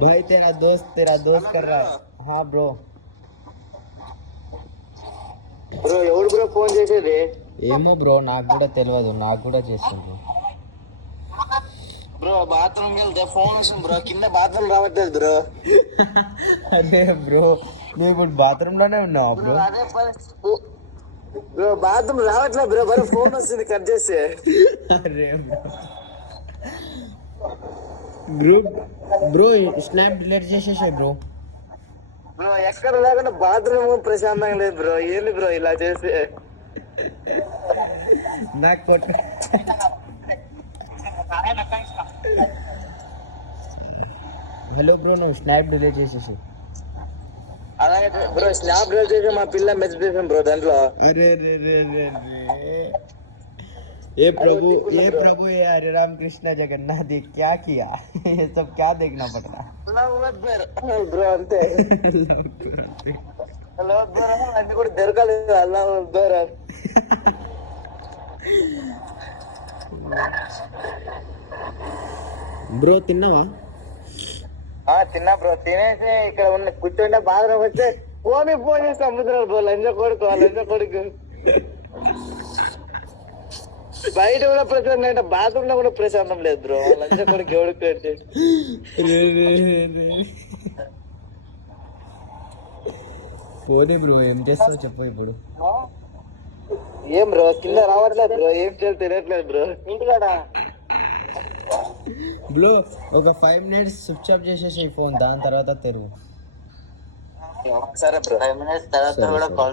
भाई तेरा दोस्त कर रहा है. हाँ ब्रो. బ్రో ఎవడు బ్రో ఫోన్ చేసేది? ఏమో బ్రో, నాకు కూడా తెలియదు, నాకు కూడా చేస్తుండ్రు. బ్రో బాత్రూమ్ వెళ్తే ఫోన్ వస్తుంది బ్రో, కింద బాత్రూమ్ రావట్లేదు బ్రో. అదే బ్రో, నువ్వు ఇప్పుడు బాత్రూమ్ లోనే ఉన్నావు బ్రో. అదే బ్రో బాత్రూమ్ రావట్లేదు బ్రో, మరి ఫోన్ వస్తుంది కట్ చేస్తే. అరే గ్రూప్ బ్రో, స్నాప్ డిలీట్ చేసేసాయి బ్రో. బ్రో ఎక్కడ లేకుండా బాత్రూమ్ ప్రశాంతంగా లేదు బ్రో, ఏంది బ్రో ఇలా చేస్తే? నాకు కొట్టు. హలో బ్రో, నువ్వు స్నాప్ డిలీట్ చేసేసి. అలాగే బ్రో స్నాప్ డ్రైవ్ చేసి మా పిల్ల మెసేజ్ చేసాం బ్రో దాంట్లో. अरे रे रे रे रे, ये प्रभु ये हरे राम कृष्ण जगन्नाथ ये क्या किया? ये सब क्या देखना पड़ रहा? బ్రో అంతే. హలో బ్రో, అది కూడా దొరకలేదు. అల్లా బ్రో బ్రో తిన్నావా? తిన్నా బ్రో, తినేసి ఇక్కడ ఉన్న కూర్చుంటే బాత్రూమ్ వస్తే ఫోన్ చేసి అమ్ముతున్నారు బ్రో. లంజ కొడుకు బయట కూడా ప్రశాంతం అంటే బాత్రూమ్ లో కూడా ప్రశాంతం లేదు బ్రో. లంజ కొడుకు ఎవడు పెడితే పోనీ బ్రో, ఏం చేస్తావు చెప్పు ఇప్పుడు. ఏం బ్రో కింద రావట్లేదు బ్రో, ఏం చేయాలి తెలియట్లేదు బ్రో. ఇంటికాడ బ్రో ఒక 5 minutes స్విచ్ ఆఫ్ చేసేసి ఫోన్, దాని తర్వాత తెరువు. సరే బ్రో, 5 minutes తర్వాత కూడా కాల్